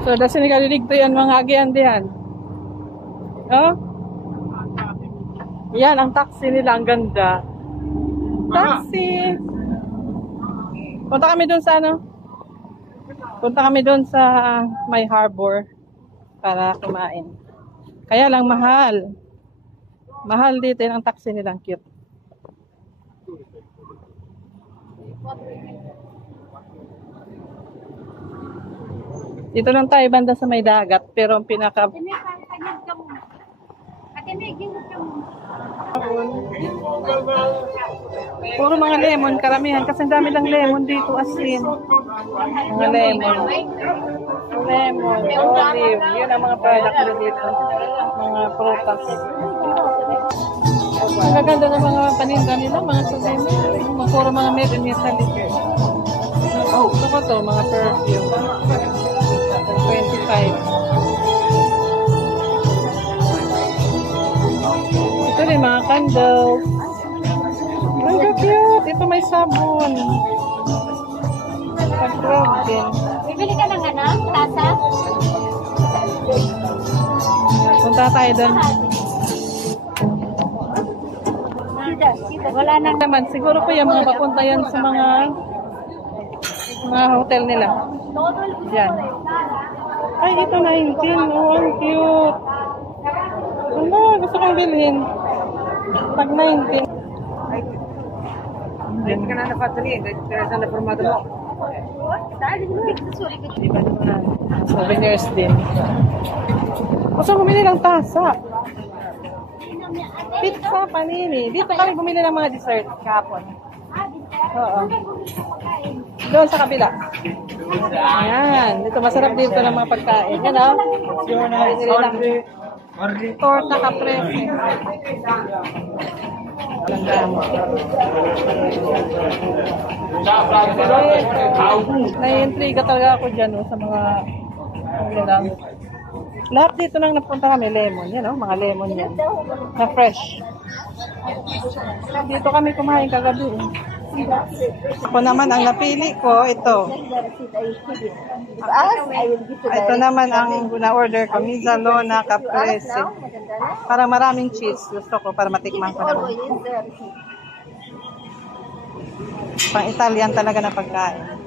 So, dahil sinigalilig to yan mga agian diyan. Oh? Yan, ang taxi nila. Ang ganda. Taxi! Punta kami dun sa ano? Punta kami dun sa may harbor para kumain. Kaya lang mahal. Mahal dito yung taxi nilang cute. Dito lang tayo banda sa may dagat, pero ang pinaka puro mga lemon, karamihan kasi ang dami lang lemon dito, asin. Mga lemon. Lemon, olive, yun ang mga product dito. Mga prutas. Ang gaganda ng mga paninda nila, mga souvenir. Puro mga made in Italy. Oh, ito ko to, mga perfume. 25. Ito rin, mga candles. Ang cute. Ito may sabon. Pag-grab din. Bibili ka ng ano? Tasa? Punta tayo doon. Wala nang Naman, siguro po yung mga papunta yan sa mga hotel nila. Yan. Ay, ito 19. Oh, ang cute. Ano, gusto kong bilhin. Pag 19. Hindi ka na na-factory. Kaya na na-formado mo. Diba naman? Souvenirs din. Gusto bumili ng tasa. Pizza, panini. Dito kami bumili ng mga dessert kahapon. Oo. Doon sa kabila. Ayan. Dito masarap dito ng mga pagkain. Yan o. Pinili lang. Torta caprese. Nai-intriga talaga ako dyan sa mga lahat dito nang napunta kami, lemon. Yan mga lemon yan. Na fresh. Dito kami kumain kagabi. Ako naman, ang napili ko, ito. Ito naman ang na-order ko, Mizzalona Caprese. Para maraming cheese. Gusto ko, para matikman ko naman. Pang Italian talaga na pagkain.